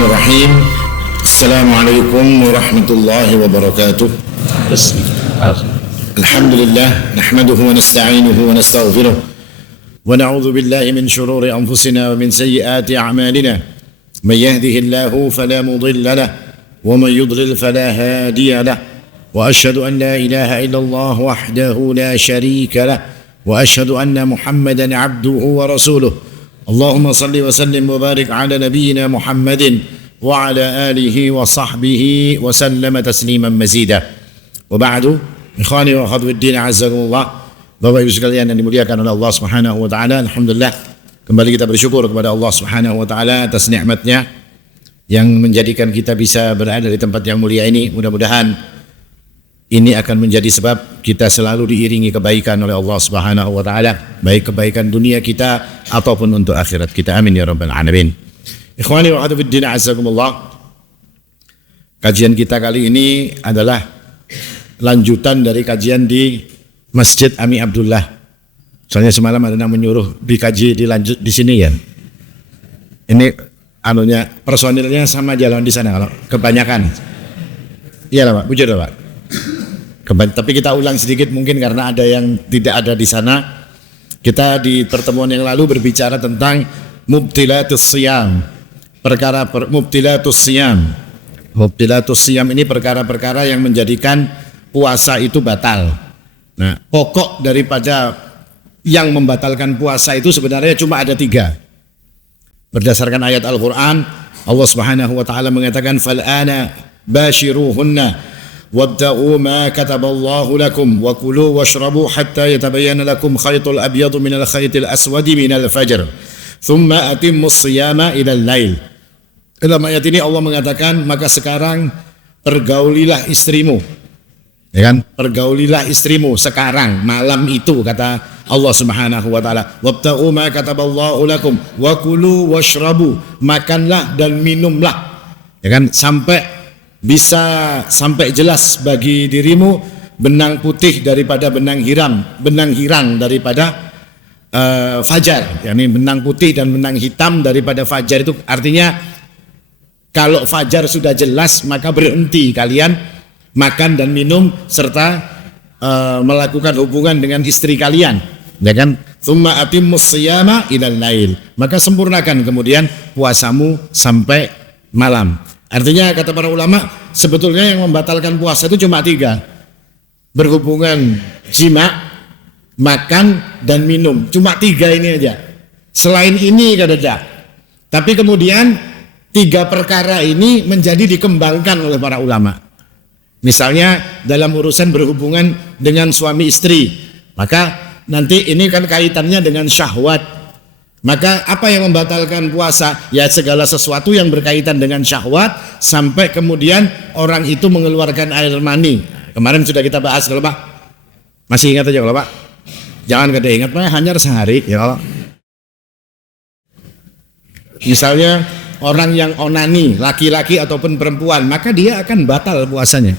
Bismillahirrahmanirrahim. Assalamualaikum warahmatullahi wabarakatuh. Alhamdulillah, nahmaduhu wa nasta'inuhu wa nastaghfiruh wa na'udzu billahi min shururi anfusina wa min sayyiati a'malina. Man yahdihillahu fala mudilla lahu wa man yudlil fala hadiya lahu. Wa asyhadu an la ilaha illallah wahdahu la syarika lahu wa asyhadu anna Muhammadan 'abduhu wa rasuluh. Allahumma salli wa sallim wa barik ala nabiyyina Muhammadin wa ala alihi wa sahbihi wa sallama tasliman mazida. Wa ba'du, ikhwani wa akhwati azzakumullah. Bapak Ibu sekalian yang dimuliakan oleh Allah Subhanahu wa taala, alhamdulillah kembali kita bersyukur kepada Allah Subhanahu wa taala atas nikmatnya yang menjadikan kita bisa berada di tempat yang mulia ini. Mudah-mudahan ini akan menjadi sebab kita selalu diiringi kebaikan oleh Allah Subhanahu wa taala, baik kebaikan dunia kita ataupun untuk akhirat kita. Amin ya rabbal alamin. Ikhwani wa akhwati fiddin azzakumullah. Kajian kita kali ini adalah lanjutan dari kajian di Masjid Ami Abdullah. Soalnya semalam ada yang menyuruh dikaji dilanjut di sini ya. Ini personilnya sama jalan di sana kalau kebanyakan. Iya lah Pak, bujur lah Pak. Tapi kita ulang sedikit mungkin karena ada yang tidak ada di sana. Kita di pertemuan yang lalu berbicara tentang mubtilatus siyam. Mubtilatus siyam ini perkara-perkara yang menjadikan puasa itu batal. Nah, pokok daripada yang membatalkan puasa itu sebenarnya cuma ada 3. Berdasarkan ayat Al-Quran, Allah Subhanahu wa taala mengatakan fal'ana bashiruhunna وَابْتَغُوا مَا كَتَبَ اللَّهُ لَكُمْ وَكُلُوا وَاشْرَبُوا حَتَّى يَتَبَيَّنَ لَكُمْ خَيْطُ الْأَبْيَضُ مِنَ الْخَيْطِ الْأَسْوَدِ مِنَ الْفَجْرِ ثُمَّ أَتِمُّوا الصِّيَامَ إِلَى اللَّيْلِ. Dalam ayat ini Allah mengatakan, maka sekarang pergaulilah istrimu. Ya kan? Pergaulilah istrimu sekarang, malam itu, kata Allah Subhanahu wa taala. وَابْتَغُوا مَا كَتَبَ اللَّهُ لَكُمْ وَكُلُوا وَاشْرَبُوا. Makanlah dan minumlah. Ya kan? Sampai jelas bagi dirimu benang putih daripada benang hirang daripada fajar. Yani benang putih dan benang hitam daripada fajar itu artinya kalau fajar sudah jelas maka berhenti kalian makan dan minum serta melakukan hubungan dengan istri kalian, ya kan? Tsumma atimmus shiyama ilal lail. Maka sempurnakan kemudian puasamu sampai malam. Artinya kata para ulama sebetulnya yang membatalkan puasa itu cuma 3. Berhubungan jima, makan dan minum. Cuma 3 ini aja. Selain ini tidak. Tapi kemudian 3 perkara ini menjadi dikembangkan oleh para ulama. Misalnya dalam urusan berhubungan dengan suami istri, maka nanti ini kan kaitannya dengan syahwat. Maka apa yang membatalkan puasa? Ya segala sesuatu yang berkaitan dengan syahwat sampai kemudian orang itu mengeluarkan air mani. Kemarin sudah kita bahas kalau Pak. Masih ingat aja kalau Pak. Jangan kada ingat Pak, hanya sehari ya Allah. Misalnya orang yang onani, laki-laki ataupun perempuan, maka dia akan batal puasanya.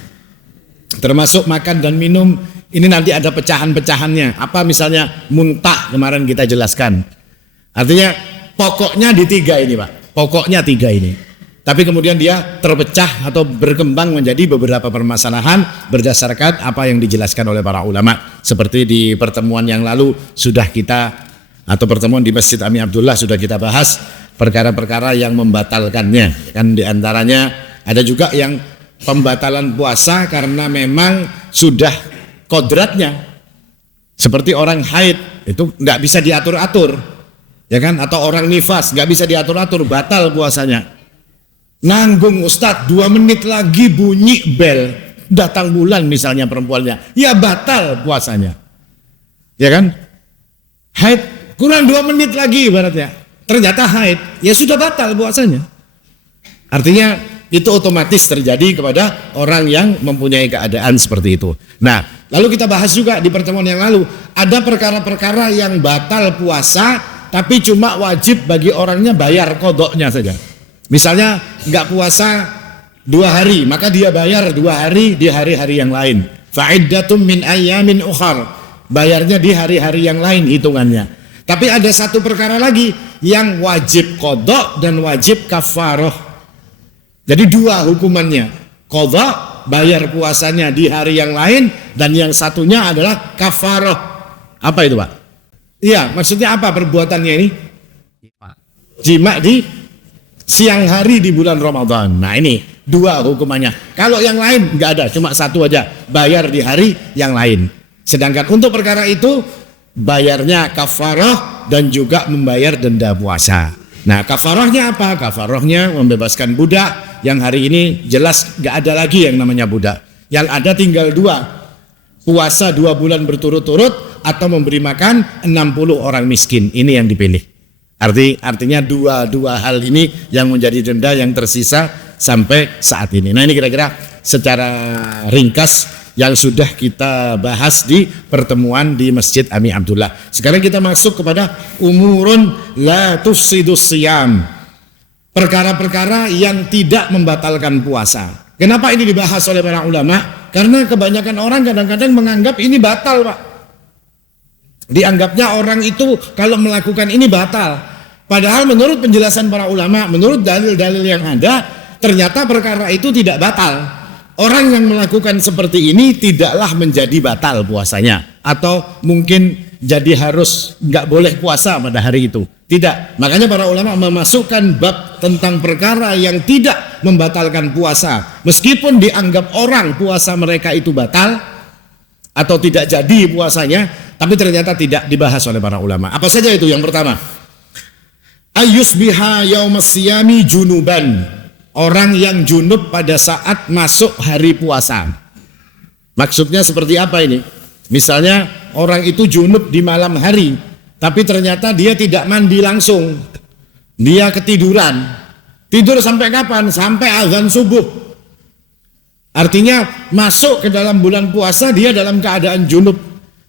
Termasuk makan dan minum, ini nanti ada pecahan-pecahannya. Apa misalnya muntah kemarin kita jelaskan. Artinya pokoknya di 3 ini Pak, pokoknya 3 ini. Tapi kemudian dia terpecah atau berkembang menjadi beberapa permasalahan berdasarkan apa yang dijelaskan oleh para ulama. Seperti di pertemuan yang lalu sudah kita, atau pertemuan di Masjid Ami Abdullah sudah kita bahas perkara-perkara yang membatalkannya. Kan diantaranya ada juga yang pembatalan puasa karena memang sudah kodratnya. Seperti orang haid, itu nggak bisa diatur-atur. Ya kan, atau orang nifas nggak bisa diatur-atur, batal puasanya. Nanggung Ustadz 2 menit lagi bunyi bel, datang bulan misalnya perempuannya, ya batal puasanya. Ya kan, haid kurang 2 menit lagi ibaratnya, ternyata haid, ya sudah batal puasanya. Artinya itu otomatis terjadi kepada orang yang mempunyai keadaan seperti itu. Nah, lalu kita bahas juga di pertemuan yang lalu, ada perkara-perkara yang batal puasa tapi cuma wajib bagi orangnya bayar kodoknya saja. Misalnya nggak puasa 2 hari, maka dia bayar 2 hari di hari-hari yang lain. Fa'iddatum min ayyamin ukhar. Bayarnya di hari-hari yang lain hitungannya. Tapi ada satu perkara lagi yang wajib kodok dan wajib kafaroh. Jadi dua hukumannya. Qadha, bayar puasanya di hari yang lain, dan yang satunya adalah kafarah. Apa itu, Pak? Iya, maksudnya apa perbuatannya ini? Jima di siang hari di bulan Ramadan. Nah, ini dua hukumannya. Kalau yang lain nggak ada, cuma satu aja, bayar di hari yang lain. Sedangkan untuk perkara itu bayarnya kafarah dan juga membayar denda puasa. Nah, kafarahnya apa? Kafarahnya membebaskan budak yang hari ini jelas nggak ada lagi yang namanya budak. Yang ada tinggal dua, puasa 2 bulan berturut-turut atau memberi makan 60 orang miskin. Ini yang dipilih. Artinya dua hal ini yang menjadi denda yang tersisa sampai saat ini. Nah, ini kira-kira secara ringkas yang sudah kita bahas di pertemuan di Masjid Ami Abdullah. Sekarang kita masuk kepada umurun la tufsidus siyam. Perkara-perkara yang tidak membatalkan puasa. Kenapa ini dibahas oleh para ulama? Karena kebanyakan orang kadang-kadang menganggap ini batal, Pak. Dianggapnya orang itu kalau melakukan ini batal. Padahal menurut penjelasan para ulama, menurut dalil-dalil yang ada, ternyata perkara itu tidak batal. Orang yang melakukan seperti ini tidaklah menjadi batal puasanya, atau mungkin jadi harus nggak boleh puasa pada hari itu. Tidak. Makanya para ulama memasukkan bab tentang perkara yang tidak membatalkan puasa, meskipun dianggap orang puasa mereka itu batal atau tidak jadi puasanya, tapi ternyata tidak dibahas oleh para ulama. Apa saja itu? Yang pertama, ayyusbiha yaumas siyami junuban. Orang yang junub pada saat masuk hari puasa. Maksudnya seperti apa ini? Misalnya orang itu junub di malam hari, tapi ternyata dia tidak mandi langsung. Dia ketiduran. Tidur sampai kapan? Sampai azan subuh. Artinya masuk ke dalam bulan puasa dia dalam keadaan junub.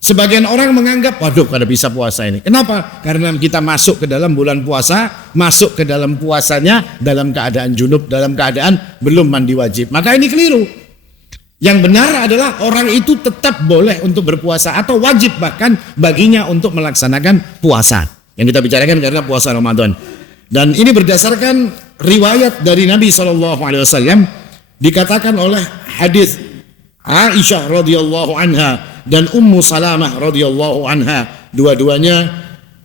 Sebagian orang menganggap, waduh kada bisa puasa ini. Kenapa? Karena kita masuk ke dalam bulan puasa, masuk ke dalam puasanya dalam keadaan junub, dalam keadaan belum mandi wajib. Maka ini keliru. Yang benar adalah orang itu tetap boleh untuk berpuasa atau wajib bahkan baginya untuk melaksanakan puasa. Yang kita bicarakan karena puasa Ramadan. Dan ini berdasarkan riwayat dari Nabi SAW, dikatakan oleh hadis Aisyah radhiyallahu anha dan Ummu Salamah radhiyallahu anha, dua-duanya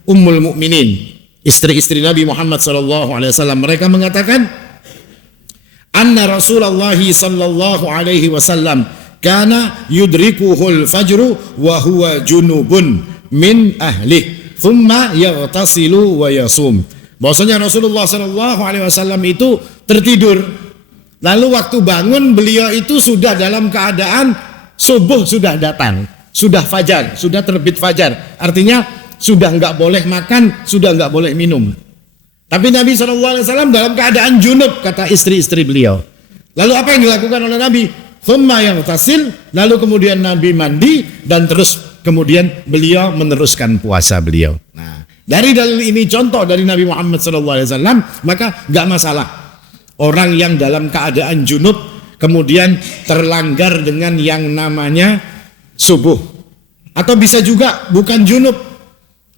ummul mukminin, istri-istri Nabi Muhammad sallallahu alaihi wasallam. Mereka mengatakan, anna Rasulullah sallallahu alaihi wasallam kana yudrikuhul fajru wa huwa junubun min ahli thumma yaghtasilu wa yasum. Bahwasanya Rasulullah sallallahu alaihi wasallam itu tertidur, lalu waktu bangun beliau itu sudah dalam keadaan subuh sudah datang, sudah fajar, sudah terbit fajar. Artinya sudah nggak boleh makan, sudah nggak boleh minum. Tapi Nabi SAW dalam keadaan junub, kata istri-istri beliau. Lalu apa yang dilakukan oleh Nabi? Thumma yaghtasil, lalu kemudian Nabi mandi dan terus kemudian beliau meneruskan puasa beliau. Nah, dari dalil ini contoh dari Nabi Muhammad SAW, maka nggak masalah. Orang yang dalam keadaan junub kemudian terlanggar dengan yang namanya subuh. Atau bisa juga bukan junub,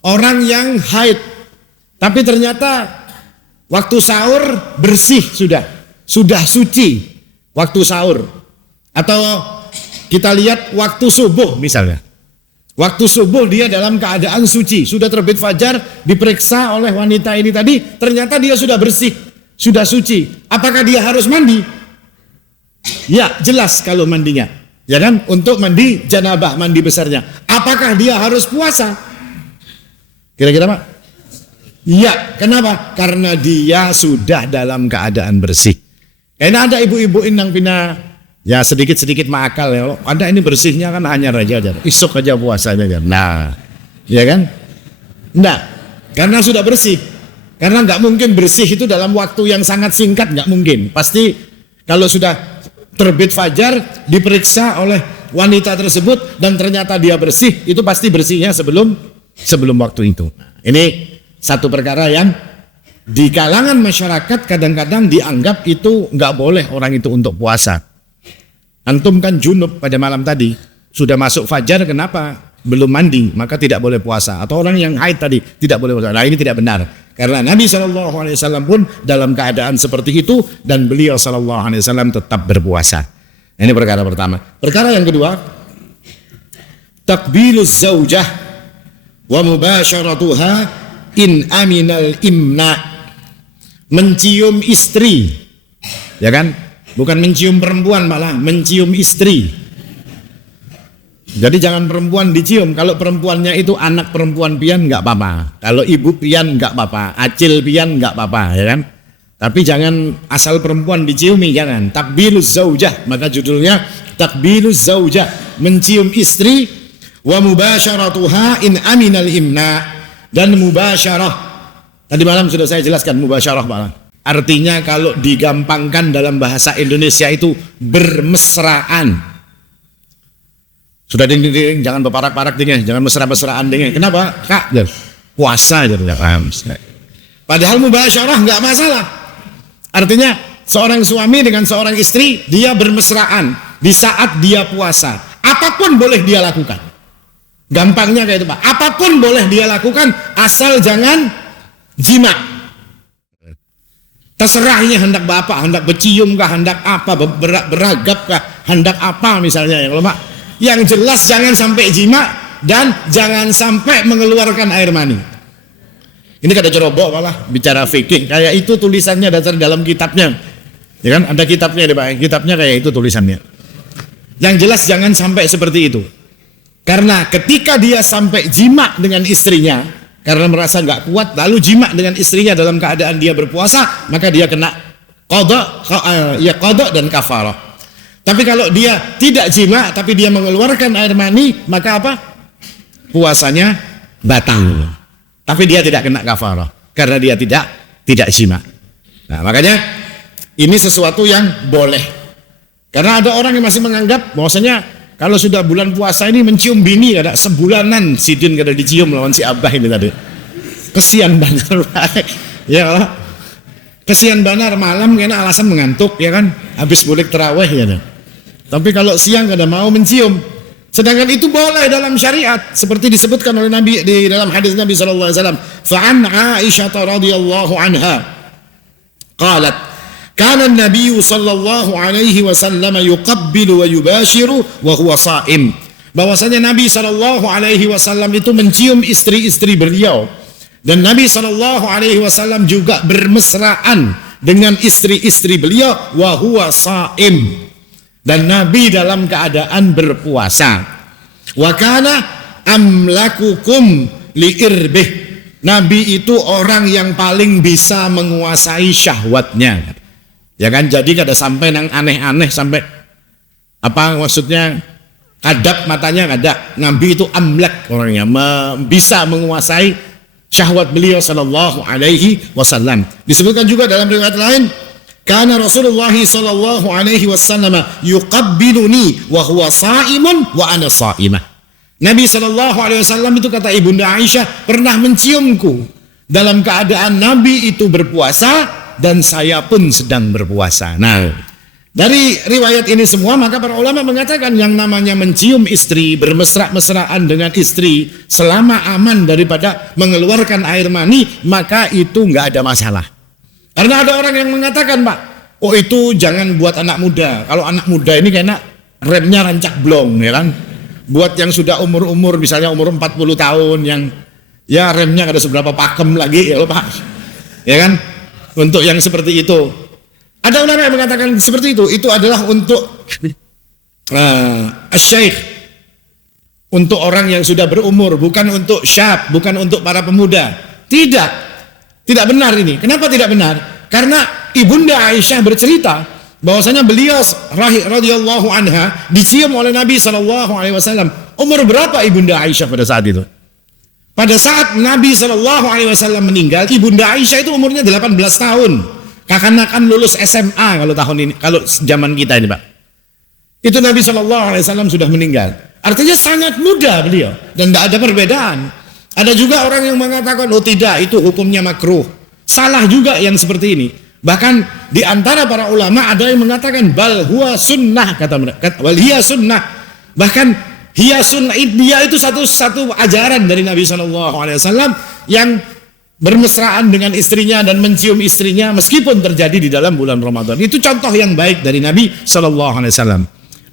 orang yang haid, tapi ternyata waktu sahur bersih sudah suci waktu sahur. Atau kita lihat waktu subuh misalnya. Waktu subuh dia dalam keadaan suci, sudah terbit fajar, diperiksa oleh wanita ini tadi, ternyata dia sudah bersih, sudah suci. Apakah dia harus mandi? Ya, jelas kalau mandinya. Ya kan? Untuk mandi janabah, mandi besarnya. Apakah dia harus puasa? Kira-kira, Pak? Ya, kenapa? Karena dia sudah dalam keadaan bersih. Karena ada ibu-ibu inang pina, ya sedikit-sedikit makal ya. Anda ini bersihnya kan hanya aja, isuk aja puasanya. Nah, ya kan? Nah, karena sudah bersih. Karena nggak mungkin bersih itu dalam waktu yang sangat singkat, nggak mungkin. Pasti kalau sudah terbit fajar, diperiksa oleh wanita tersebut dan ternyata dia bersih, itu pasti bersihnya sebelum waktu itu. Ini satu perkara yang di kalangan masyarakat kadang-kadang dianggap itu nggak boleh orang itu untuk puasa. Antum kan junub pada malam tadi, sudah masuk fajar, kenapa belum mandi? Maka tidak boleh puasa. Atau orang yang haid tadi tidak boleh puasa. Nah, ini tidak benar. Karena Nabi SAW pun dalam keadaan seperti itu dan beliau SAW tetap berpuasa. Ini perkara pertama. Perkara yang kedua, takbiluz zaujah wa mubasharatuha in aminal imna. Mencium istri, ya kan? Bukan mencium perempuan, malah mencium istri. Jadi jangan perempuan dicium. Kalau perempuannya itu anak perempuan pian nggak apa-apa. Kalau ibu pian nggak apa-apa. Acil pian nggak apa-apa, ya kan? Tapi jangan asal perempuan diciumi, jangan. Takbiluz zaujah, maka judulnya takbiluz zaujah, mencium istri, wa mubasharatuha in aminal imna, dan mubasyarah. Tadi malam sudah saya jelaskan mubasyarah malam. Artinya kalau digampangkan dalam bahasa Indonesia itu bermesraan. Sudah ding-ding, jangan berparak-parak dingin, jangan mesra-mesraan dingin. Kenapa? Kak, puasa aja. Padahal mubasyarah nggak masalah. Artinya seorang suami dengan seorang istri, dia bermesraan di saat dia puasa. Apapun boleh dia lakukan. Gampangnya kayak itu, Pak. Apapun boleh dia lakukan asal jangan jima. Terserah ini hendak bapak, hendak bercium kah, hendak apa, beragap kah, hendak apa misalnya ya Pak. Yang jelas jangan sampai jima dan jangan sampai mengeluarkan air mani. Ini kada cerobok malah bicara fikih. Kayak itu tulisannya dasar dalam kitabnya. Ya kan? Ada kitabnya deh Pak. Kitabnya kayak itu tulisannya. Yang jelas jangan sampai seperti itu. Karena ketika dia sampai jima dengan istrinya, karena merasa nggak kuat, lalu jima dengan istrinya dalam keadaan dia berpuasa, maka dia kena qada dan kafarah. Tapi kalau dia tidak jima, tapi dia mengeluarkan air mani, maka apa? Puasanya batal. Tapi dia tidak kena kafarah karena dia tidak jima. Nah, makanya ini sesuatu yang boleh. Karena ada orang yang masih menganggap bahwasanya kalau sudah bulan puasa ini mencium bini ada sebulanan sidin kada dicium lawan si abah ini tadi. Kesian banar. Ya Allah. Kesian banar malam karena alasan mengantuk ya kan. Habis bulik tarawih ya. Tapi kalau siang kada mau mencium. Sedangkan itu boleh dalam syariat seperti disebutkan oleh Nabi di dalam hadis Nabi sallallahu alaihi wasallam. Fa'an Aisyah radhiyallahu anha qalat kana an-nabiy sallallahu alaihi wasallam yuqabbilu wa yubashiru wa huwa sha'im. Bahwasanya Nabi sallallahu alaihi wasallam itu mencium istri-istri beliau dan Nabi sallallahu alaihi wasallam juga bermesraan dengan istri-istri beliau wa huwa sha'im. Dan Nabi dalam keadaan berpuasa. Wa kana amlakukum liirbih. Nabi itu orang yang paling bisa menguasai syahwatnya. Ya kan, jadi kada sampai nang aneh-aneh sampai apa maksudnya kadap matanya kada. Nabi itu amlak orangnya, bisa menguasai syahwat beliau sallallahu alaihi wasallam. Disebutkan juga dalam riwayat lain, karena Rasulullah sallallahu alaihi wasallam yuqabbiluni wa huwa sha'imun wa ana sha'imah. Nabi sallallahu alaihi wasallam itu kata Ibunda Aisyah pernah menciumku dalam keadaan Nabi itu berpuasa dan saya pun sedang berpuasa. Nah, dari riwayat ini semua maka para ulama mengatakan yang namanya mencium istri, bermesra-mesraan dengan istri selama aman daripada mengeluarkan air mani, maka itu enggak ada masalah. Karena ada orang yang mengatakan, Pak, oh itu jangan buat anak muda. Kalau anak muda ini kayaknya remnya rancak blong, ya kan? Buat yang sudah umur-umur, misalnya umur 40 tahun, yang ya remnya ada seberapa pakem lagi, ya Pak. Ya kan? Untuk yang seperti itu. Ada ulama yang mengatakan seperti itu adalah untuk asy-syaikh. Untuk orang yang sudah berumur, bukan untuk syab, bukan untuk para pemuda. Tidak benar ini. Kenapa tidak benar? Karena Ibunda Aisyah bercerita bahwasanya beliau radhiyallahu anha dicium oleh Nabi sallallahu alaihi wasallam. Umur berapa Ibunda Aisyah pada saat itu? Pada saat Nabi sallallahu alaihi wasallam meninggal, Ibunda Aisyah itu umurnya 18 tahun. Kekanak-kanakan lulus SMA kalau tahun ini, kalau zaman kita ini, Pak. Itu Nabi sallallahu alaihi wasallam sudah meninggal. Artinya sangat muda beliau dan tidak ada perbedaan. Ada juga orang yang mengatakan, oh tidak, itu hukumnya makruh. Salah juga yang seperti ini. Bahkan di antara para ulama ada yang mengatakan, bal huwa sunnah, kata mereka. Wal hiya sunnah. Bahkan hiya sunnah, dia itu satu ajaran dari Nabi SAW yang bermesraan dengan istrinya dan mencium istrinya meskipun terjadi di dalam bulan Ramadan. Itu contoh yang baik dari Nabi Shallallahu Alaihi Wasallam.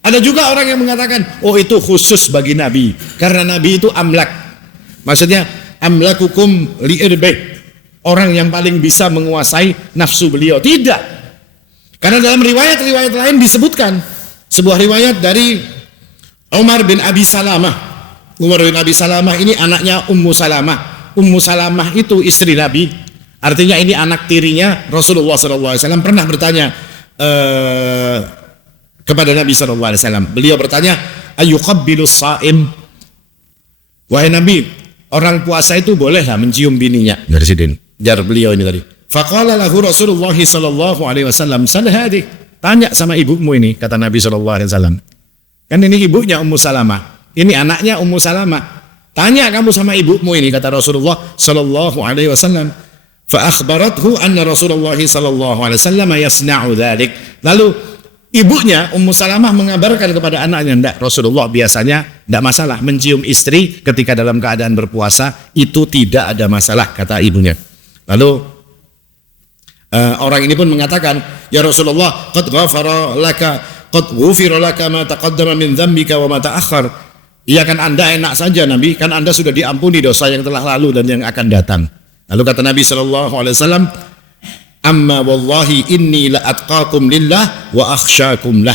Ada juga orang yang mengatakan, oh itu khusus bagi Nabi karena Nabi itu amlak. Maksudnya amlakukum li'irbih, orang yang paling bisa menguasai nafsu beliau. Tidak, karena dalam riwayat-riwayat lain disebutkan sebuah riwayat dari Umar bin Abi Salamah. Umar bin Abi Salamah ini anaknya Ummu Salamah. Ummu Salamah itu istri Nabi. Artinya ini anak tirinya Rasulullah SAW pernah bertanya kepada Nabi SAW. Beliau bertanya, ayyuqabbilus sha'im? Wahai Nabi, orang puasa itu bolehlah mencium bininya? Dari sini, jar beliau ini tadi. Faqala lahu Rasulullah SAW, sal hadhi. Tanya sama ibumu ini, kata Nabi SAW. Kan ini ibunya Ummu Salamah, ini anaknya Ummu Salamah. Tanya kamu sama ibumu ini, kata Rasulullah SAW. Fa akhbarathu anna Rasulullah SAW yasna'u dzalik. Lalu ibunya Ummu Salamah mengabarkan kepada anaknya, enggak, Rasulullah biasanya enggak masalah mencium istri ketika dalam keadaan berpuasa, itu tidak ada masalah, kata ibunya. Lalu orang ini pun mengatakan, ya Rasulullah, qad ghafara laka ma taqaddama min dzambika wa ma ta'akhkhar. Iya kan Anda enak saja Nabi, kan Anda sudah diampuni dosa yang telah lalu dan yang akan datang. Lalu kata Nabi SAW, amma wallahi inni la atqakum lillah wa akhsyakum lah.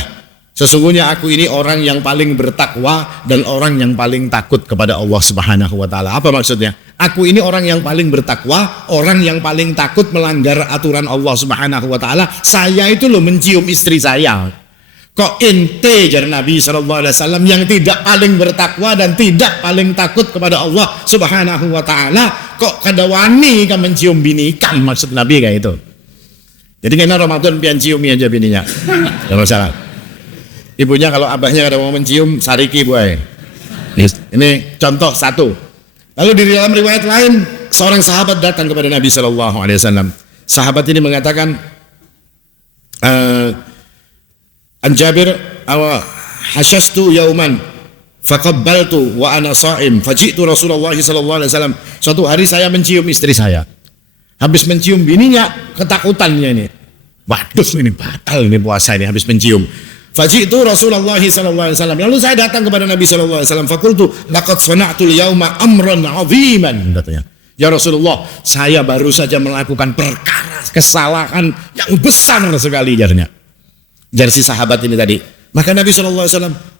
Sesungguhnya aku ini orang yang paling bertakwa dan orang yang paling takut kepada Allah Subhanahu wa taala. Apa maksudnya? Aku ini orang yang paling bertakwa, orang yang paling takut melanggar aturan Allah Subhanahu wa taala. Saya itu loh mencium istri saya. Kok ente, jar Nabi SAW, yang tidak paling bertakwa dan tidak paling takut kepada Allah Subhanahu wa taala, kok kada wani kan mencium bini kan, maksud Nabi kayak itu. Jadi kena Ramadan pian ciumi aja bininya. Tidak masalah. Ibunya kalau abahnya kada mau mencium, sariki buai. Ini contoh satu. Lalu di dalam riwayat lain, seorang sahabat datang kepada Nabi SAW. Sahabat ini mengatakan, An Jabir hashastu yauman faqabbaltu wa ana sha'im faji'tu Rasulullah sallallahu alaihi wasallam. Suatu hari saya mencium istri saya. Habis mencium bininya, ketakutannya ini. Waduh, ini batal ini puasa ini habis mencium. Faji'tu Rasulullah sallallahu alaihi wasallam. Lalu saya datang kepada Nabi sallallahu alaihi wasallam, faqultu laqad sana'tu al-yauma amran 'aziman, katanya. Ya Rasulullah, saya baru saja melakukan perkara kesalahan yang besar sekali, jarnya. Jar si sahabat ini tadi. Maka Nabi SAW,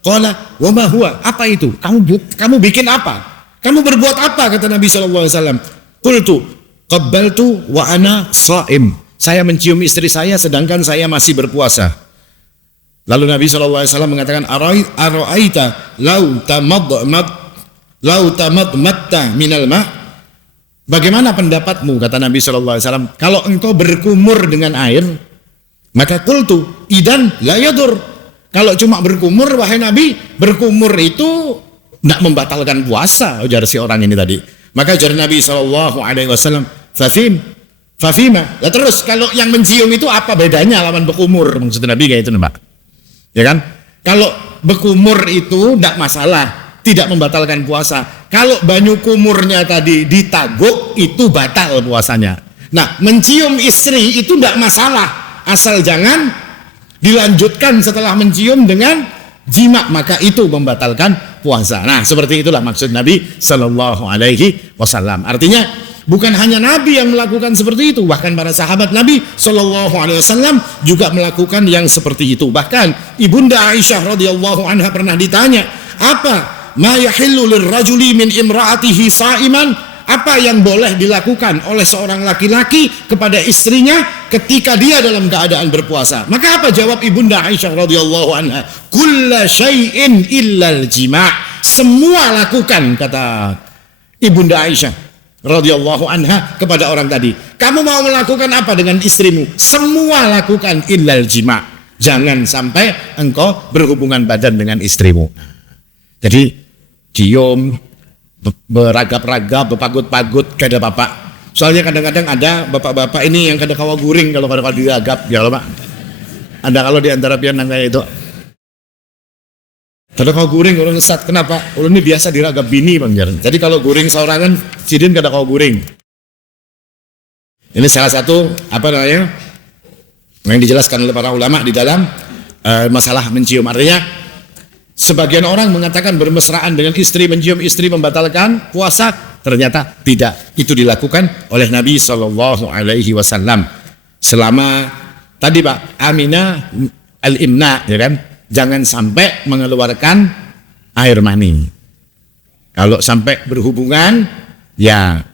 qala wa ma huwa? Apa itu? Kamu bikin apa? Kamu berbuat apa? Kata Nabi SAW. Qultu qabbaltu wa ana sha'im. Saya mencium istri saya sedangkan saya masih berpuasa. Lalu Nabi SAW mengatakan, ara'aita law tamadmatta minal ma'? Bagaimana pendapatmu, kata Nabi SAW, kalau engkau berkumur dengan air? Maka qultu idan la yadur. Kalau cuma berkumur, wahai Nabi, berkumur itu tidak membatalkan puasa, ujar si orang ini tadi. Maka ujar Nabi SAW, fafima. Ya terus kalau yang mencium itu apa bedanya lawan berkumur? Maksud Nabi kayak itu, Mbak. Ya kan? Kalau berkumur itu tidak masalah, tidak membatalkan puasa. Kalau banyu kumurnya tadi ditaguk, itu batal puasanya. Nah, mencium istri itu tidak masalah, asal jangan dilanjutkan setelah mencium dengan jima, maka itu membatalkan puasa. Nah, seperti itulah maksud Nabi Sallallahu Alaihi Wasallam. Artinya bukan hanya Nabi yang melakukan seperti itu, bahkan para sahabat Nabi Sallallahu Alaihi Wasallam juga melakukan yang seperti itu. Bahkan ibunda Aisyah radhiyallahu anha pernah ditanya, apa ma yahillu lirrajuli min imra'atihi sa'iman? Apa yang boleh dilakukan oleh seorang laki-laki kepada istrinya ketika dia dalam keadaan berpuasa? Maka apa jawab ibunda Aisyah radhiyallahu anha? Kulla syai'in illal jima'. Semua lakukan, kata ibunda Aisyah radhiyallahu anha kepada orang tadi. Kamu mau melakukan apa dengan istrimu? Semua lakukan illal jima'. Jangan sampai engkau berhubungan badan dengan istrimu. Jadi cium, beragap-ragap, berpagut-pagut, kada bapak. Soalnya kadang-kadang ada bapak-bapak ini yang kada kawa guring kalau kada kawa diragap, ya Pak. Ada kalau di antara pianang kayak itu. Kada kawa guring, orang ngesat. Kenapa? Orang ini biasa diragap bini, Bang Jar. Jadi kalau guring seorangan, sidin kada kawa guring. Ini salah satu apa namanya yang dijelaskan oleh para ulama di dalam masalah mencium. Artinya sebagian orang mengatakan bermesraan dengan istri, mencium istri membatalkan puasa, ternyata tidak. Itu dilakukan oleh Nabi Shallallahu Alaihi Wasallam selama tadi Pak Aminah al-imna, ya kan? Jangan sampai mengeluarkan air mani. Kalau sampai berhubungan, ya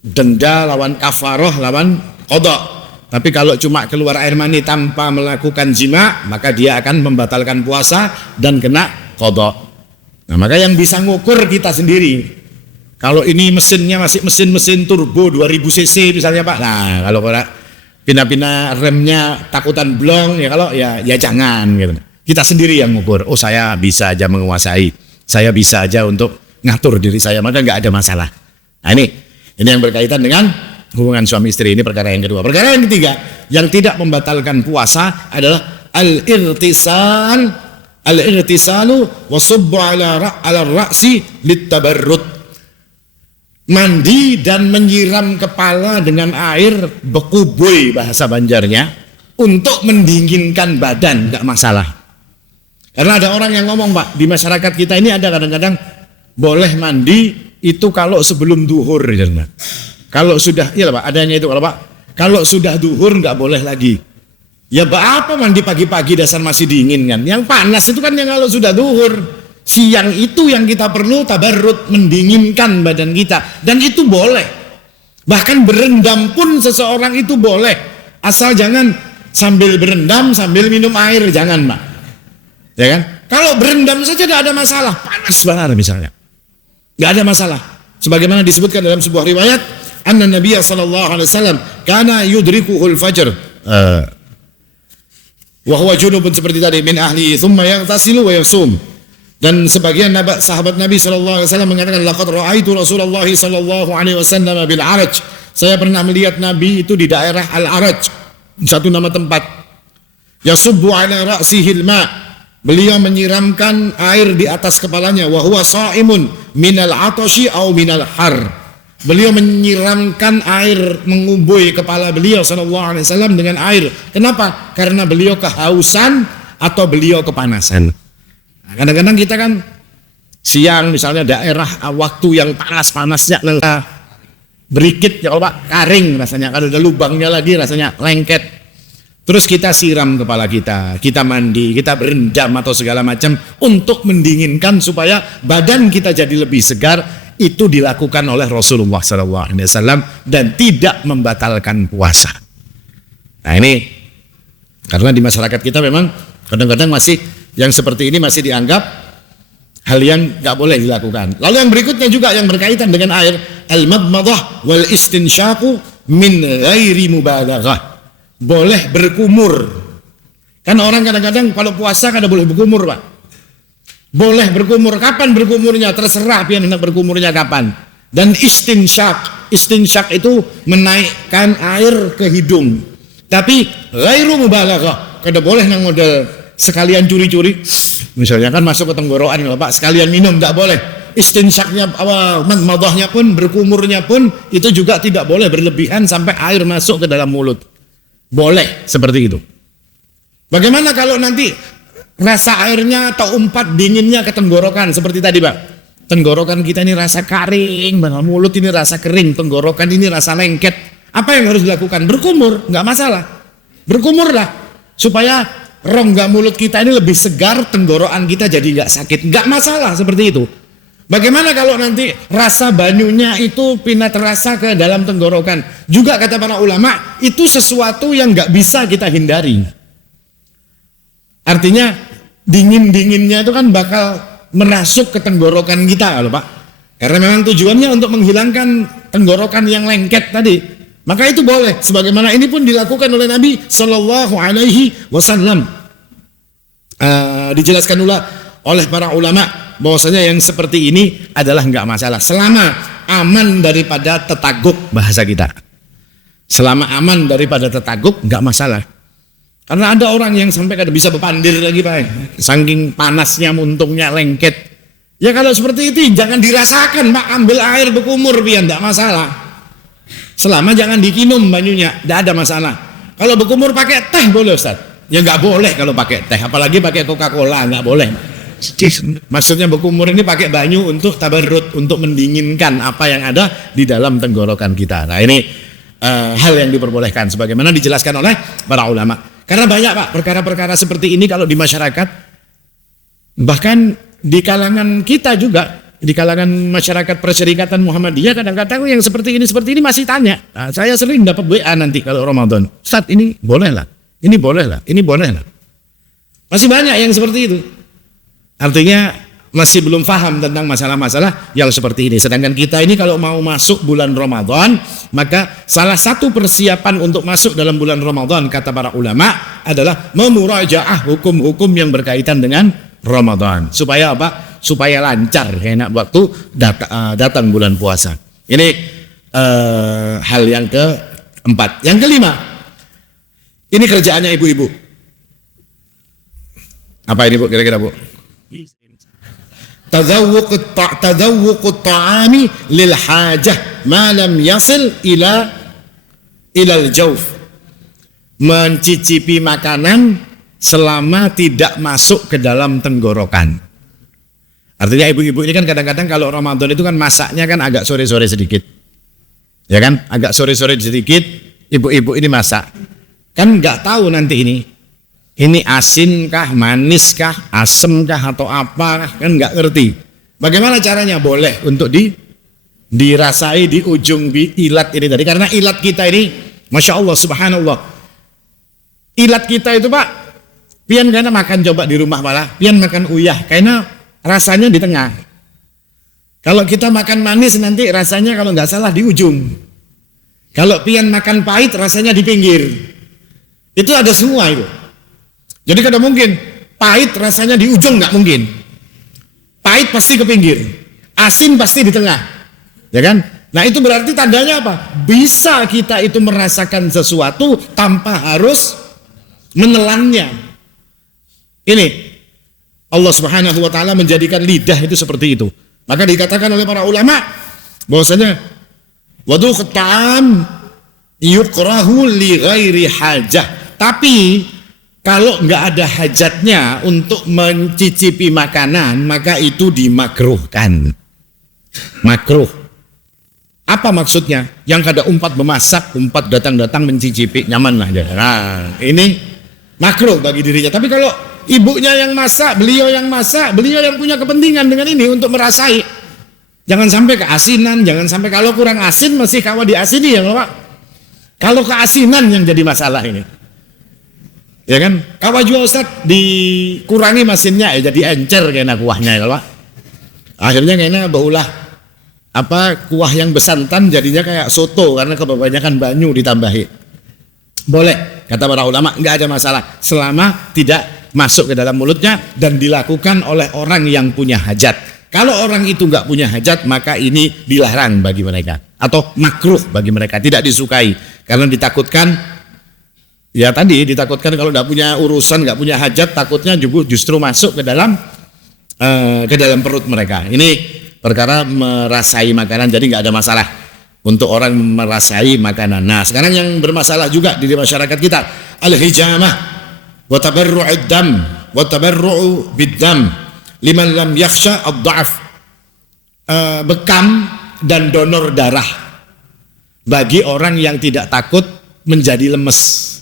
denda lawan kafaroh lawan qadha. Tapi kalau cuma keluar air mani tanpa melakukan jima, maka dia akan membatalkan puasa dan kena qadha. Nah, maka yang bisa ngukur kita sendiri. Kalau ini mesinnya masih mesin turbo 2000 cc misalnya Pak. Nah, kalau pina-pina remnya takutan blong, ya kalau ya jangan gitu. Kita sendiri yang ngukur. Oh, saya bisa aja menguasai. Saya bisa aja untuk ngatur diri saya, maka nggak ada masalah. Nah, ini yang berkaitan dengan hubungan suami istri. Ini perkara yang kedua. Perkara yang ketiga yang tidak membatalkan puasa adalah al-irtisalu wa subbu ala ra'si litabarrud. Mandi dan menyiram kepala dengan air bekuboy bahasa Banjarnya untuk mendinginkan badan, nggak masalah. Karena ada orang yang ngomong Pak, di masyarakat kita ini ada kadang-kadang boleh mandi itu kalau sebelum duhur, ya, kalau sudah, iya Pak, adanya itu kalau sudah duhur nggak boleh lagi. Ya apa mandi pagi-pagi dasar masih dingin kan? Yang panas itu kan yang kalau sudah duhur. Siang itu yang kita perlu tabarrud, mendinginkan badan kita, dan itu boleh. Bahkan berendam pun seseorang itu boleh, asal jangan sambil berendam sambil minum air, jangan Pak. Ya kan? Kalau berendam saja tidak ada masalah, panas banget misalnya, nggak ada masalah. Sebagaimana disebutkan dalam sebuah riwayat, anna Nabiya sallallahu alaihi wasallam kana yudrikuhul fajr, wa huwa junubun, seperti tadi, min ahli, thumma yaghtasilu wa yasum. Dan sebagian sahabat Nabi SAW mengatakan, laqad ra'aitu Rasulullah SAW bil Araj. Saya pernah melihat Nabi itu di daerah Al-Araj, satu nama tempat. Yasubbu ala ra'sihil ma'. Beliau menyiramkan air di atas kepalanya. Wa huwa sha'imun minal atashi au minal har. Beliau menyiramkan air, mengubui kepala beliau SAW dengan air. Kenapa? Karena beliau kehausan atau beliau kepanasan. Kadang-kadang kita kan siang misalnya daerah waktu yang panas-panasnya berikit ya kalau Pak, kering rasanya, kalau ada lubangnya lagi rasanya lengket. Terus kita siram kepala kita mandi, kita berendam atau segala macam untuk mendinginkan supaya badan kita jadi lebih segar. Itu dilakukan oleh Rasulullah SAW dan tidak membatalkan puasa. Nah ini karena di masyarakat kita memang kadang-kadang masih yang seperti ini masih dianggap hal yang nggak boleh dilakukan. Lalu yang berikutnya juga yang berkaitan dengan air, al-madmadah wal istinsyaku min ghairi mubalaghah. Boleh berkumur. Kan orang kadang-kadang kalau puasa kada boleh berkumur Pak. Boleh berkumur. Kapan berkumurnya? Terserah pian hendak berkumurnya kapan. Dan istinsyak itu menaikkan air ke hidung. Tapi ghairu mubalaghah. Kada boleh nang model sekalian curi-curi, misalnya kan masuk ke tenggorokan Pak, sekalian minum, tidak boleh. Istinsyaknya, madmadahnya pun, berkumurnya pun, itu juga tidak boleh berlebihan sampai air masuk ke dalam mulut. Boleh seperti itu. Bagaimana kalau nanti rasa airnya atau umpat dinginnya ke tenggorokan seperti tadi Pak? Tenggorokan kita ini rasa kering, mulut ini rasa kering, tenggorokan ini rasa lengket. Apa yang harus dilakukan? Berkumur, nggak masalah. Berkumurlah supaya rongga mulut kita ini lebih segar, tenggorokan kita jadi nggak sakit, nggak masalah seperti itu. Bagaimana kalau nanti rasa banyunya itu pindah terasa ke dalam tenggorokan? Juga kata para ulama, itu sesuatu yang nggak bisa kita hindari. Artinya dingin-dinginnya itu kan bakal merasuk ke tenggorokan kita loh Pak. Karena memang tujuannya untuk menghilangkan tenggorokan yang lengket tadi. Maka itu boleh, sebagaimana ini pun dilakukan oleh Nabi Sallallahu Alaihi Wasallam. Dijelaskan oleh para ulama bahwasanya yang seperti ini adalah nggak masalah, selama aman daripada tetaguk bahasa kita. Selama aman daripada tetaguk nggak masalah. Karena ada orang yang sampai kada bisa berpandir lagi Pak, saking panasnya muntungnya lengket. Ya kalau seperti itu jangan dirasakan Pak, ambil air berkumur biar nggak masalah. Selama jangan dikinum banyunya, tidak ada masalah. Kalau berkumur pakai teh boleh Ustaz? Ya nggak boleh kalau pakai teh, apalagi pakai Coca-Cola, nggak boleh. Maksudnya berkumur ini pakai banyu untuk tabarrud, untuk mendinginkan apa yang ada di dalam tenggorokan kita. Nah ini hal yang diperbolehkan sebagaimana dijelaskan oleh para ulama. Karena banyak Pak perkara-perkara seperti ini kalau di masyarakat, bahkan di kalangan kita juga, di kalangan masyarakat Perserikatan Muhammadiyah kadang-kadang yang seperti ini masih tanya. Nah, saya sering dapat WA nanti kalau Ramadan, Ustaz ini boleh lah, ini boleh lah, ini boleh lah. Masih banyak yang seperti itu. Artinya masih belum paham tentang masalah-masalah yang seperti ini. Sedangkan kita ini kalau mau masuk bulan Ramadan, maka salah satu persiapan untuk masuk dalam bulan Ramadan kata para ulama adalah memurajaah hukum-hukum yang berkaitan dengan Ramadan. Supaya apa? Supaya lancar enak waktu datang bulan puasa. Ini hal yang keempat. Yang kelima, ini kerjaannya ibu-ibu. Apa ini Bu kira-kira Bu? Tadawwuqut ta'ami lil hajah ma lam yasil ilal jawf. Mencicipi makanan selama tidak masuk ke dalam tenggorokan. Artinya ibu-ibu ini kan kadang-kadang kalau Ramadan itu kan masaknya kan agak sore-sore sedikit. Ya kan? Agak sore-sore sedikit ibu-ibu ini masak. Kan nggak tahu nanti ini asin kah, manis kah, asem kah atau apa kan nggak ngerti. Bagaimana caranya? Boleh untuk dirasai di ujung ilat ini tadi. Karena ilat kita ini, Masya Allah, Subhanallah. Ilat kita itu Pak, pian karena makan coba di rumah malah, pian makan uyah, karena rasanya di tengah. Kalau kita makan manis nanti rasanya kalau nggak salah di ujung. Kalau pian makan pahit rasanya di pinggir. Itu ada semua itu. Jadi kada mungkin pahit rasanya di ujung, nggak mungkin. Pahit pasti ke pinggir, asin pasti di tengah, ya kan? Nah itu berarti tandanya apa? Bisa kita itu merasakan sesuatu tanpa harus menelannya. Ini Allah Subhanahu wa taala menjadikan lidah itu seperti itu. Maka dikatakan oleh para ulama bahwasanya wadhuq ta'am yukrahu li ghairi hajah. Tapi kalau nggak ada hajatnya untuk mencicipi makanan, maka itu dimakruhkan. Makruh. Apa maksudnya? Yang kada umpat memasak, umpat datang-datang mencicipi, nyaman lah. Nah, ini makruh bagi dirinya. Tapi kalau ibunya yang masak, beliau yang punya kepentingan dengan ini untuk merasai. Jangan sampai keasinan, jangan sampai kalau kurang asin masih kawa diasini ya Pak. Kalau keasinan yang jadi masalah ini. Ya kan? Kawa juga Ustaz dikurangi masinnya ya jadi encer kayaknya kuahnya ya Pak. Akhirnya kayaknya baulah kuah yang besantan jadinya kayak soto karena kebanyakan banyu ditambahi. Boleh, kata para ulama, nggak ada masalah selama tidak masuk ke dalam mulutnya dan dilakukan oleh orang yang punya hajat. Kalau orang itu nggak punya hajat, maka ini dilarang bagi mereka atau makruh bagi mereka, tidak disukai karena ditakutkan. Ya tadi ditakutkan kalau nggak punya urusan, nggak punya hajat, takutnya justru masuk ke dalam perut mereka. Ini perkara merasai makanan, jadi nggak ada masalah untuk orang merasai makanan. Nah sekarang yang bermasalah juga di masyarakat kita al-hijamah wa tabarru'id dam wa tabarru'u bid-dam liman lam yakhsha ad-dha'af, bekam dan donor darah bagi orang yang tidak takut menjadi lemes.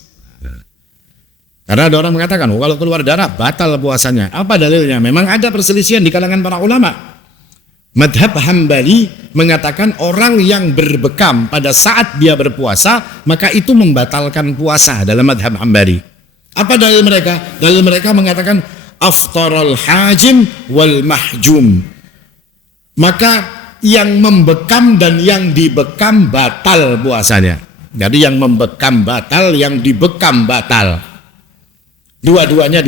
Karena ada orang mengatakan, kalau keluar darah batal puasanya. Apa dalilnya? Memang ada perselisihan di kalangan para ulama. Madhab Hambali mengatakan orang yang berbekam pada saat dia berpuasa, maka itu membatalkan puasa dalam madhab Hambali. Apa dalil mereka? Dalil mereka mengatakan aftaral hajim wal mahjum. Maka yang membekam dan yang dibekam batal puasanya. Jadi yang membekam batal, yang dibekam batal. Dua-duanya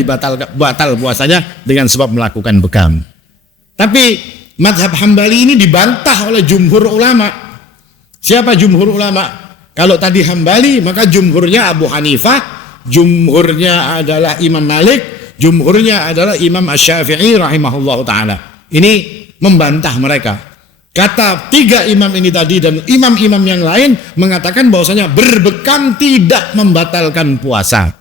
batal puasanya dengan sebab melakukan bekam. Tapi madhab Hambali ini dibantah oleh jumhur ulama. Siapa jumhur ulama? Kalau tadi Hambali, maka jumhurnya Abu Hanifah, jumhurnya adalah Imam Malik, jumhurnya adalah Imam Asy-Syafi'i rahimahullah ta'ala. Ini membantah mereka. Kata tiga imam ini tadi dan imam-imam yang lain mengatakan bahwasanya berbekam tidak membatalkan puasa.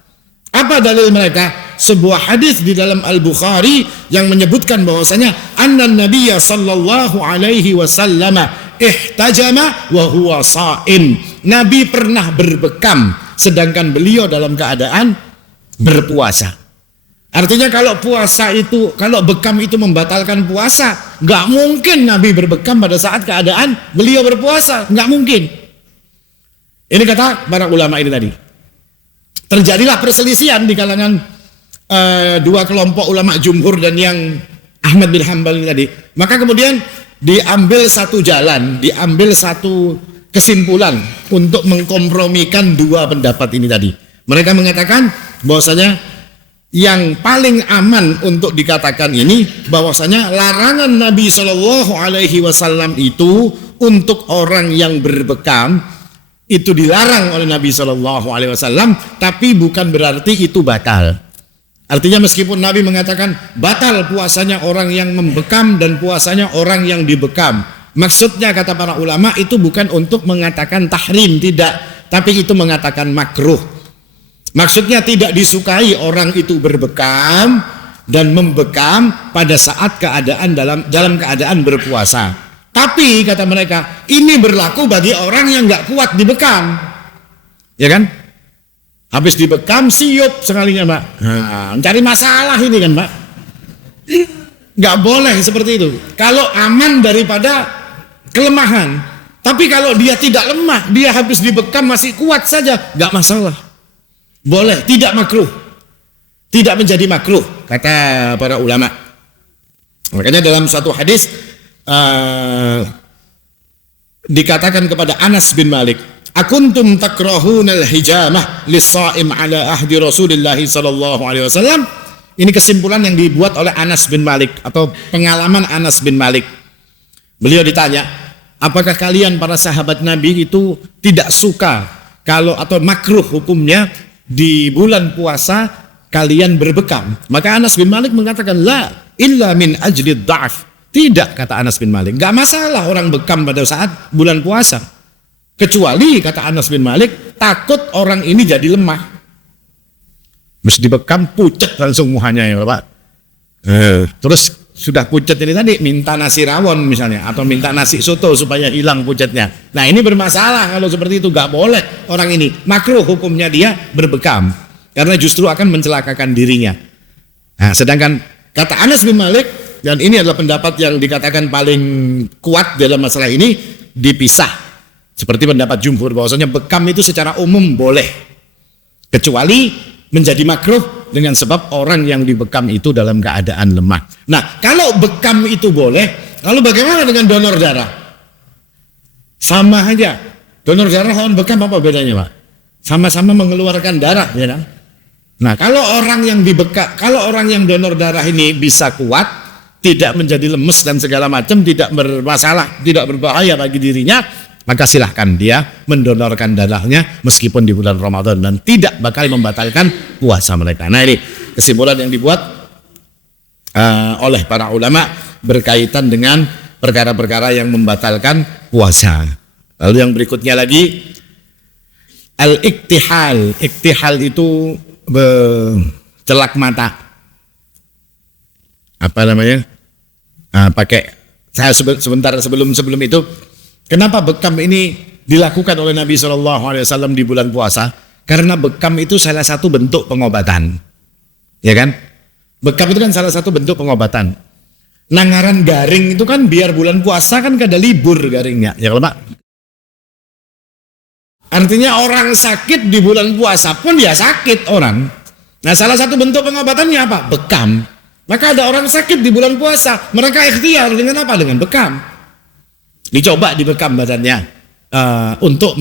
Apa dalil mereka? Sebuah hadis di dalam Al-Bukhari yang menyebutkan bahwasanya annan nabiyya sallallahu alaihi wasallam ihtajama wa huwa sha'im. Nabi pernah berbekam sedangkan beliau dalam keadaan berpuasa. Artinya kalau bekam itu membatalkan puasa, nggak mungkin Nabi berbekam pada saat keadaan beliau berpuasa, nggak mungkin. Ini kata para ulama ini tadi. Terjadilah perselisihan di kalangan dua kelompok ulama jumhur dan yang Ahmad bin Hanbal ini tadi. Maka kemudian diambil satu jalan, diambil satu kesimpulan untuk mengkompromikan dua pendapat ini tadi. Mereka mengatakan bahwasanya yang paling aman untuk dikatakan ini bahwasanya larangan Nabi Shallallahu Alaihi Wasallam itu untuk orang yang berbekam itu dilarang oleh Nabi Shallallahu Alaihi Wasallam, tapi bukan berarti itu batal. Artinya meskipun Nabi mengatakan batal puasanya orang yang membekam dan puasanya orang yang dibekam, maksudnya kata para ulama itu bukan untuk mengatakan tahrim, tidak, tapi itu mengatakan makruh. Maksudnya tidak disukai orang itu berbekam dan membekam pada saat keadaan dalam keadaan berpuasa. Tapi kata mereka ini berlaku bagi orang yang nggak kuat dibekam, ya kan? Habis dibekam siup sekalinya, Mbak. Mencari masalah ini kan, Mbak. Nggak boleh seperti itu. Kalau aman daripada kelemahan, tapi kalau dia tidak lemah, dia habis dibekam masih kuat saja, nggak masalah. Boleh, tidak makruh. Tidak menjadi makruh, kata para ulama. Makanya dalam satu hadis dikatakan kepada Anas bin Malik, akuntum takrahunal hijamah lis-sha'im ala ahdi Rasulillah sallallahu alaihi wasallam. Ini kesimpulan yang dibuat oleh Anas bin Malik atau pengalaman Anas bin Malik. Beliau ditanya, apakah kalian para sahabat Nabi itu tidak suka kalau atau makruh hukumnya di bulan puasa kalian berbekam? Maka Anas bin Malik mengatakan la illa min ajli dha'f. Tidak, kata Anas bin Malik, enggak masalah orang bekam pada saat bulan puasa. Kecuali kata Anas bin Malik takut orang ini jadi lemah. Mesti dibekam pucat langsung muhanya ya, Pak. Terus sudah pucat ini tadi minta nasi rawon misalnya atau minta nasi soto supaya hilang pucatnya. Nah, ini bermasalah kalau seperti itu, nggak boleh orang ini. Makruh hukumnya dia berbekam karena justru akan mencelakakan dirinya. Nah, sedangkan kata Anas bin Malik, dan ini adalah pendapat yang dikatakan paling kuat dalam masalah ini, dipisah. Seperti pendapat jumhur bahwasanya bekam itu secara umum boleh, kecuali menjadi makruh dengan sebab orang yang dibekam itu dalam keadaan lemah. Nah, kalau bekam itu boleh, lalu bagaimana dengan donor darah? Sama aja. Donor darah lawan bekam apa bedanya, Pak? Sama-sama mengeluarkan darah, ya kan? Nah, kalau orang yang donor darah ini bisa kuat, tidak menjadi lemes dan segala macam, tidak bermasalah, tidak berbahaya bagi dirinya, maka silahkan dia mendonorkan darahnya meskipun di bulan Ramadan dan tidak bakal membatalkan puasa mereka. Nah, ini kesimpulan yang dibuat oleh para ulama berkaitan dengan perkara-perkara yang membatalkan puasa. Lalu yang berikutnya lagi al-iktihal. Iktihal itu celak mata. Apa namanya? Saya sebentar sebelum itu, kenapa bekam ini dilakukan oleh Nabi SAW di bulan puasa? Karena bekam itu salah satu bentuk pengobatan, ya kan? Bekam itu kan salah satu bentuk pengobatan. Nangaran garing itu kan biar bulan puasa kan kada libur garingnya, ya kalau Pak. Artinya orang sakit di bulan puasa pun ya sakit orang. Nah, salah satu bentuk pengobatannya apa? Bekam. Maka ada orang sakit di bulan puasa, mereka ikhtiar dengan apa? Dengan bekam. Dicoba dibekam badannya untuk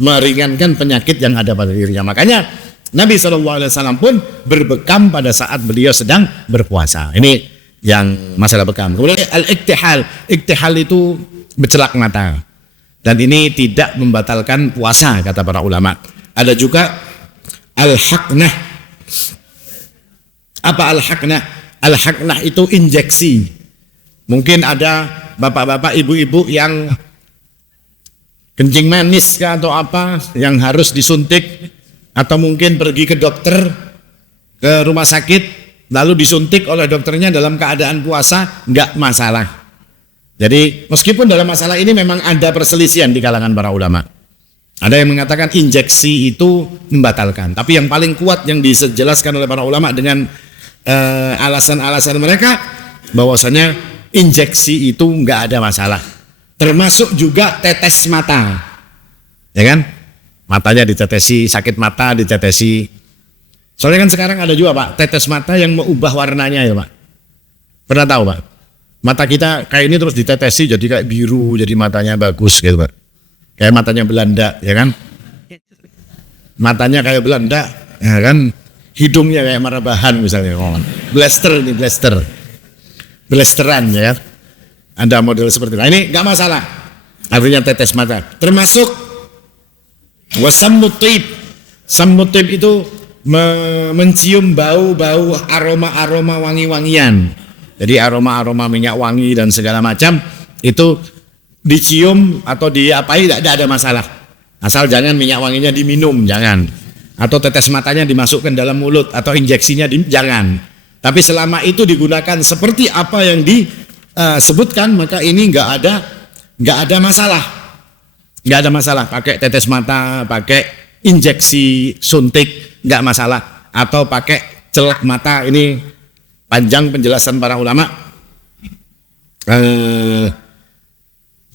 meringankan penyakit yang ada pada dirinya. Makanya Nabi SAW pun berbekam pada saat beliau sedang berpuasa. Ini yang masalah bekam. Kemudian al-iktihal. Iktihal itu bercelak mata. Dan ini tidak membatalkan puasa kata para ulama. Ada juga al-haqnah. Apa al-haqnah? Al-haqnah itu injeksi. Mungkin ada bapak-bapak, ibu-ibu yang kencing manis kah atau apa yang harus disuntik, atau mungkin pergi ke dokter, ke rumah sakit lalu disuntik oleh dokternya dalam keadaan puasa, nggak masalah. Jadi meskipun dalam masalah ini memang ada perselisihan di kalangan para ulama. Ada yang mengatakan injeksi itu membatalkan, tapi yang paling kuat yang dijelaskan oleh para ulama dengan alasan-alasan mereka bahwasanya injeksi itu nggak ada masalah. Termasuk juga tetes mata, ya kan? Matanya ditetesi, sakit mata ditetesi. Soalnya kan sekarang ada juga Pak, tetes mata yang mengubah warnanya ya Pak. Pernah tahu Pak? Mata kita kayak ini terus ditetesi jadi kayak biru, jadi matanya bagus gitu Pak. Kayak matanya Belanda, ya kan? Matanya kayak Belanda, ya kan? Hidungnya kayak marabahan misalnya. Blaster ini, blasteran ya. Ada model seperti itu. Nah, ini nggak masalah. Artinya tetes mata. Termasuk wasamutib. Samutib itu mencium bau-bau aroma-aroma wangi-wangian. Jadi aroma-aroma minyak wangi dan segala macam itu dicium atau diapai tidak ada masalah. Asal jangan minyak wanginya diminum, jangan. Atau tetes matanya dimasukkan dalam mulut atau injeksinya jangan. Tapi selama itu digunakan seperti apa yang disebutkan, maka ini nggak ada masalah. Nggak ada masalah. Pakai tetes mata, pakai injeksi suntik nggak masalah. Atau pakai celak mata, ini panjang penjelasan para ulama.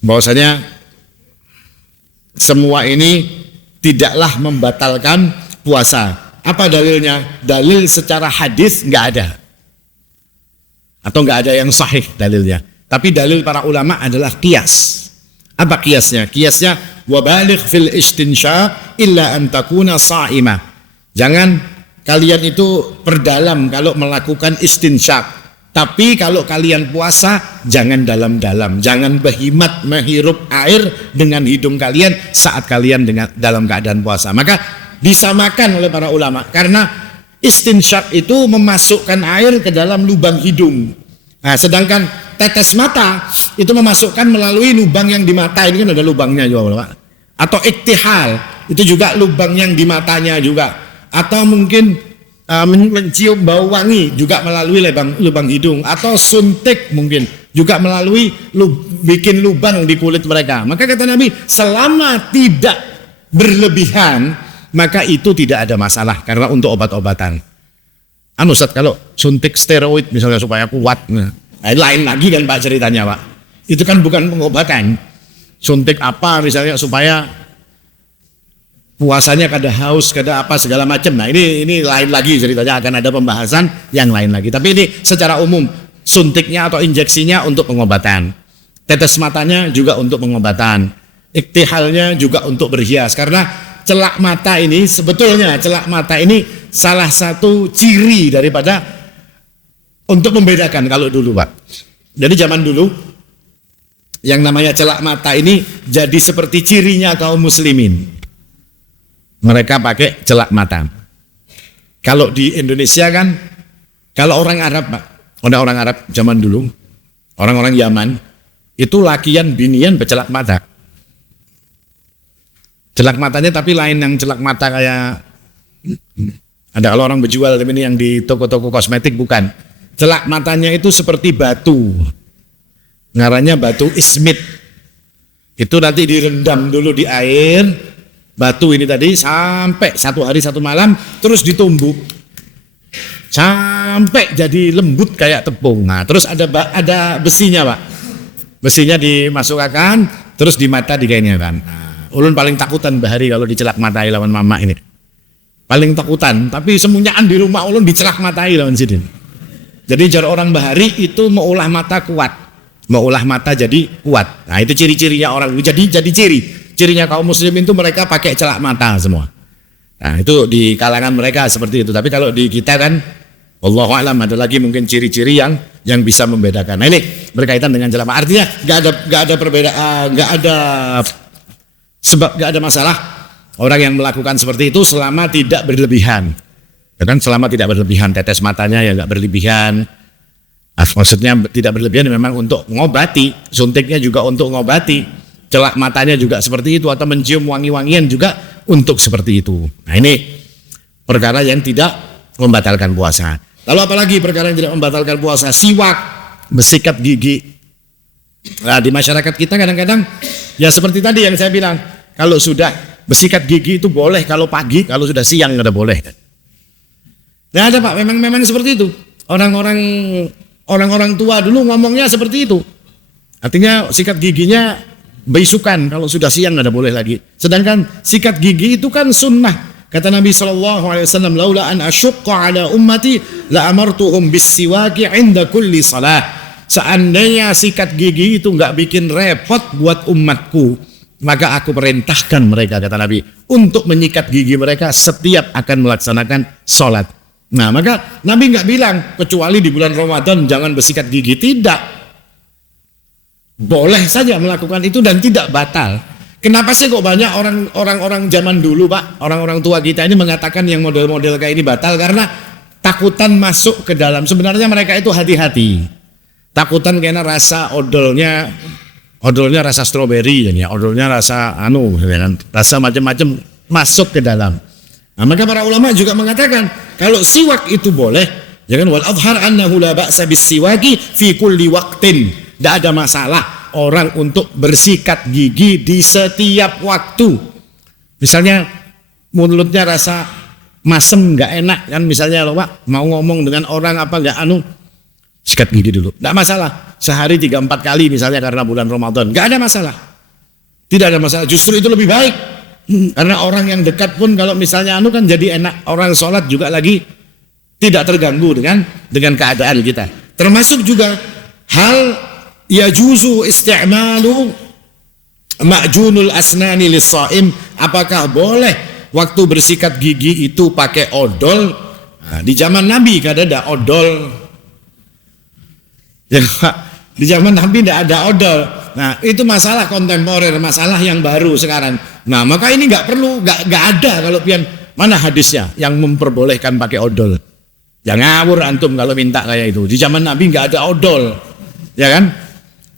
Bahwasanya semua ini tidaklah membatalkan puasa. Apa dalilnya? Dalil secara hadis nggak ada, atau nggak ada yang sahih dalilnya. Tapi dalil para ulama adalah qiyas. Apa qiyasnya? Qiyasnya wabaligh fil istinsya illa an takuna sa'imah. Jangan kalian itu perdalam kalau melakukan istinsyak. Tapi kalau kalian puasa, jangan dalam-dalam, jangan behimat menghirup air dengan hidung kalian saat kalian dalam keadaan puasa. Maka disamakan oleh para ulama, karena istinsyak itu memasukkan air ke dalam lubang hidung. Nah, sedangkan tetes mata itu memasukkan melalui lubang yang di mata, ini kan ada lubangnya juga, Pak. Atau iktihal, itu juga lubang yang di matanya juga. Atau mungkin mencium bau wangi juga melalui lubang hidung, atau suntik mungkin juga melalui bikin lubang di kulit mereka. Maka kata Nabi, selama tidak berlebihan maka itu tidak ada masalah, karena untuk obat-obatan. Ustaz, kalau suntik steroid misalnya supaya kuat, lain lagi kan Pak ceritanya Pak. Itu kan bukan pengobatan. Suntik apa misalnya supaya puasanya kada haus, kada apa segala macam. Nah ini lain lagi ceritanya, akan ada pembahasan yang lain lagi. Tapi ini secara umum, suntiknya atau injeksinya untuk pengobatan, tetes matanya juga untuk pengobatan, iktihalnya juga untuk berhias. Karena celak mata ini sebetulnya salah satu ciri daripada untuk membedakan kalau dulu Pak. Jadi zaman dulu yang namanya celak mata ini jadi seperti cirinya kaum muslimin. Mereka pakai celak mata. Kalau di Indonesia kan, kalau orang Arab Pak, orang Arab zaman dulu, orang-orang Yaman, itu lakian binian bercelak mata. Celak matanya tapi lain yang celak mata kayak ada kalau orang berjual ini yang di toko-toko kosmetik, bukan. Celak matanya itu seperti batu. Ngarannya batu ismit. Itu nanti direndam dulu di air. Batu ini tadi sampai 1 hari 1 malam, terus ditumbuk sampai jadi lembut kayak tepung. Nah, terus ada besinya Pak. Besinya dimasukkan, terus di mata dikainkan. Nah, ulun paling takutan bahari kalau dicelak matai lawan mama ini. Paling takutan, tapi semunyaan di rumah ulun dicelak matai lawan sidin. Jadi jar orang bahari itu mau olah mata kuat. Mau olah mata jadi kuat. Nah, itu ciri-cirinya orang jadi ciri. Cirinya kaum muslimin itu mereka pakai celak mata semua. Nah, itu di kalangan mereka seperti itu. Tapi kalau di kita kan, wallahu a'lam, ada lagi mungkin ciri-ciri yang bisa membedakan. Nah, ini berkaitan dengan celak mata. Artinya nggak ada perbedaan, nggak ada masalah orang yang melakukan seperti itu selama tidak berlebihan. Ya kan, selama tidak berlebihan, tetes matanya ya nggak berlebihan. Maksudnya tidak berlebihan memang untuk mengobati, suntiknya juga untuk mengobati, celak matanya juga seperti itu, atau mencium wangi-wangian juga untuk seperti itu. Nah ini perkara yang tidak membatalkan puasa. Lalu apalagi perkara yang tidak membatalkan puasa? Siwak, bersikat gigi. Nah di masyarakat kita kadang-kadang ya seperti tadi yang saya bilang, kalau sudah bersikat gigi itu boleh kalau pagi, kalau sudah siang nggak ada boleh. Nah ada Pak, memang seperti itu. Orang-orang tua dulu ngomongnya seperti itu. Artinya sikat giginya beisukan, kalau sudah siang nggak ada boleh lagi. Sedangkan sikat gigi itu kan sunnah. Kata Nabi SAW, laula an asyukka ala ummati la amartuhum bis-siwaki inda kulli salah. Seandainya sikat gigi itu nggak bikin repot buat umatku, maka aku perintahkan mereka, kata Nabi, untuk menyikat gigi mereka setiap akan melaksanakan sholat. Nah maka Nabi nggak bilang kecuali di bulan Ramadan jangan bersikat gigi. Tidak, boleh saja melakukan itu dan tidak batal. Kenapa sih kok banyak orang-orang zaman dulu Pak, orang-orang tua kita ini mengatakan yang model-model kayak ini batal? Karena takutan masuk ke dalam. Sebenarnya mereka itu hati-hati, takutan karena rasa odolnya rasa stroberi, ya, odolnya rasa rasa macam-macam masuk ke dalam. Nah, maka para ulama juga mengatakan kalau siwak itu boleh, jangan wal adhar annahu la ba'sa bis siwaki fi kulli waqtin. Tidak ada masalah orang untuk bersikat gigi di setiap waktu. Misalnya mulutnya rasa masem, nggak enak kan, misalnya loh Pak, mau ngomong dengan orang apa nggak sikat gigi dulu, nggak masalah. Sehari 3-4 kali misalnya karena bulan Ramadan, nggak ada masalah. Tidak ada masalah, justru itu lebih baik. Karena orang yang dekat pun kalau misalnya kan jadi enak, orang sholat juga lagi tidak terganggu dengan keadaan kita. Termasuk juga hal yajuzu isti'malu ma'junul asnani lis-shaim. Apakah boleh waktu bersikat gigi itu pakai odol? Nah, di zaman Nabi kan ada odol. Ya, di zaman Nabi tidak ada odol. Nah itu masalah kontemporer, masalah yang baru sekarang. Nah maka ini nggak perlu, nggak ada. Kalau pian mana hadisnya yang memperbolehkan pakai odol? Jangan ngawur antum kalau minta kayak itu. Di zaman Nabi nggak ada odol, ya kan?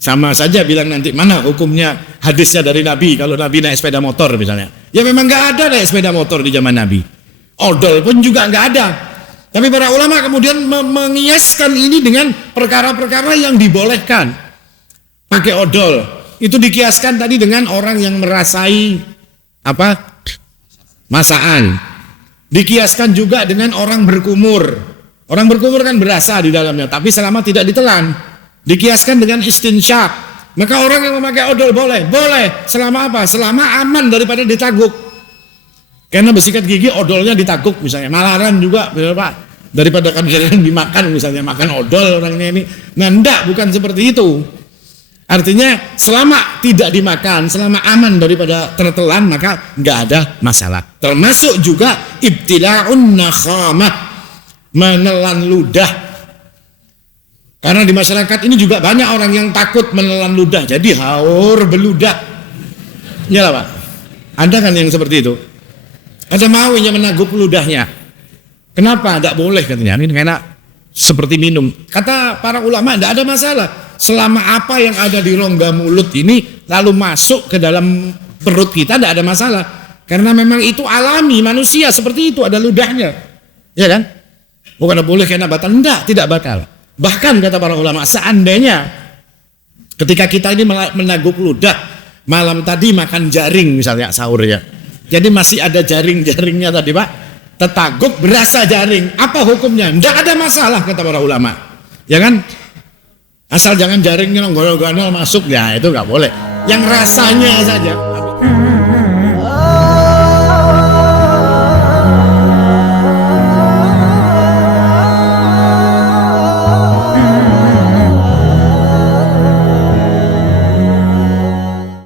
Sama saja bilang nanti mana hukumnya hadisnya dari Nabi kalau Nabi naik sepeda motor misalnya. Ya memang nggak ada naik sepeda motor di zaman Nabi. Odol pun juga nggak ada. Tapi para ulama kemudian mengiaskan ini dengan perkara-perkara yang dibolehkan. Pakai odol itu dikiaskan tadi dengan orang yang merasai masaan. Dikiaskan juga dengan orang berkumur. Orang berkumur kan berasa di dalamnya, tapi selama tidak ditelan. Dikiaskan dengan istinsyak. Maka orang yang memakai odol boleh selama apa? Selama aman daripada ditaguk. Karena bersikat gigi odolnya ditaguk misalnya. Malaran juga Pak, daripada kadang-kadang dimakan misalnya, makan odol orangnya ini. Nah enggak, bukan seperti itu. Artinya selama tidak dimakan, selama aman daripada tertelan, maka nggak ada masalah. Termasuk juga ibtila'un nakhamah, menelan ludah. Karena di masyarakat ini juga banyak orang yang takut menelan ludah, jadi haur beludah. Ya lah Pak, ada kan yang seperti itu? Ada mau yang menaguk ludahnya. Kenapa? Tidak boleh katanya. Ini karena seperti minum. Kata para ulama tidak ada masalah. Selama apa yang ada di rongga mulut ini lalu masuk ke dalam perut kita, tidak ada masalah. Karena memang itu alami, manusia seperti itu, ada ludahnya. Ya kan? Bukan boleh karena batal. Tidak batal. Bahkan kata para ulama, seandainya ketika kita ini menaguk ludah, malam tadi makan jaring misalnya sahur ya. Jadi masih ada jaring-jaringnya tadi Pak. Tertaguk berasa jaring. Apa hukumnya? Tidak ada masalah kata para ulama. Ya kan? Asal jangan jaringnya ngonggol-ngonggol masuk, ya itu nggak boleh. Yang rasanya saja.